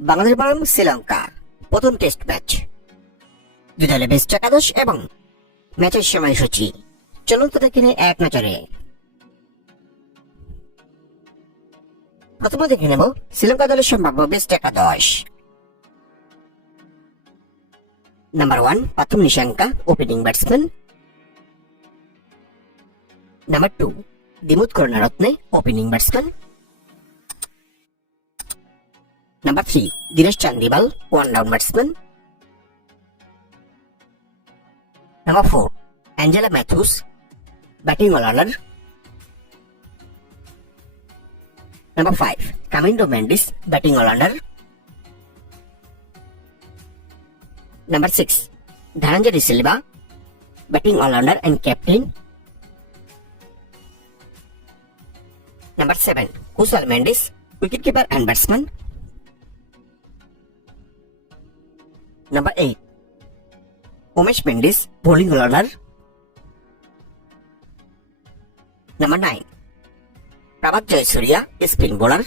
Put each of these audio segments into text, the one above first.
বাংলাদেশ বনাম শ্রীলঙ্কা প্রথম test match. দুই দলের বেস্ট একাদশ এবং ম্যাচের সময়সূচি চলুন তো দেখে নিই এক নজরে। প্রথমে দেখে নেব শ্রীলঙ্কা দলের সম্ভাব্য বেস্ট একাদশ। Number 1 Pathum Nissanka, opening batsman. Number 2 Dimuth Karunaratne, opening batsman. Number 3 Dinesh Chandimal, one down batsman. Number 4 Angelo Mathews, batting allrounder. Number 5 Kamindu Mendis, batting allrounder. Number 6 Dhananjaya Silva, batting allrounder and captain. Number 7 Kusal Mendis, wicket keeper and batsman. Number 8 Umesh Mendis, bowling allrounder. Number 9 Prabath Jayasuriya, spin bowler.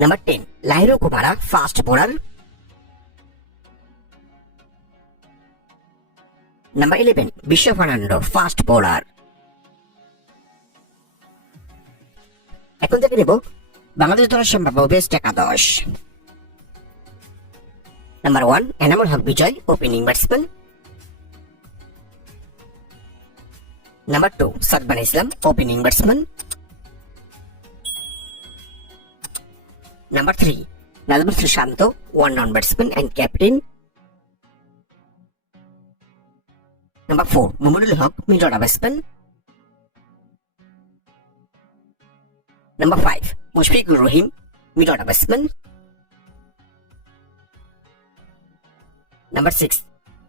Number 10 Lahiru Kumara, fast bowler. Number 11 বিশ্ব Fernando, fast bowler. এখন দেখে নেব বাংলাদেশ দলের সম্ভাব্য best একাদশ। Number 1 Enamul Haque Bijoy, opening batsman. Number 2 Sadman Islam, opening batsman. Number 3 Najmul Sushanta, one down batsman and captain. Number 4 Mominul Haque, middle order batsman. Number 5 Mushfiqur Rahim, middle order batsman. Number 6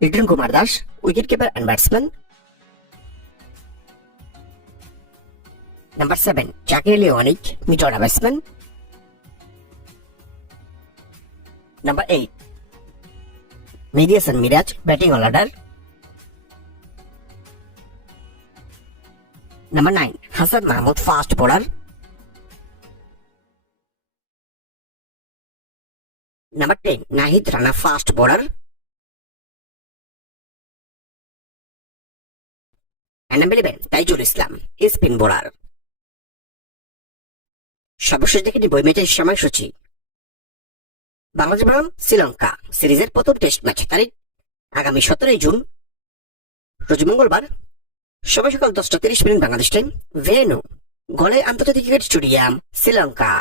Liton Kumar Das, wicket keeper and batsman. Number 7 Jaker Ali Anik, middle order batsman. Number 8 Mehedi Hasan Miraz, batting allrounder. Number 9 Hasan Mahmud, fast bowler. Number 10 Nahid Rana, fast bowler. Number 11 Taijul Islam, spin bowler. সর্বশেষ দেখে নিব ম্যাচের সময়সূচি। বাংলাদেশ বনাম শ্রীলঙ্কা সিরিজের প্রথম test match তারিখ আগামী 17 জুন, রোজ মঙ্গলবার, সময় সকাল 10:30 বাংলাদেশ টাইম। ভেন্যু গলে আন্তর্জাতিক ক্রিকেট স্টেডিয়াম, শ্রীলঙ্কা।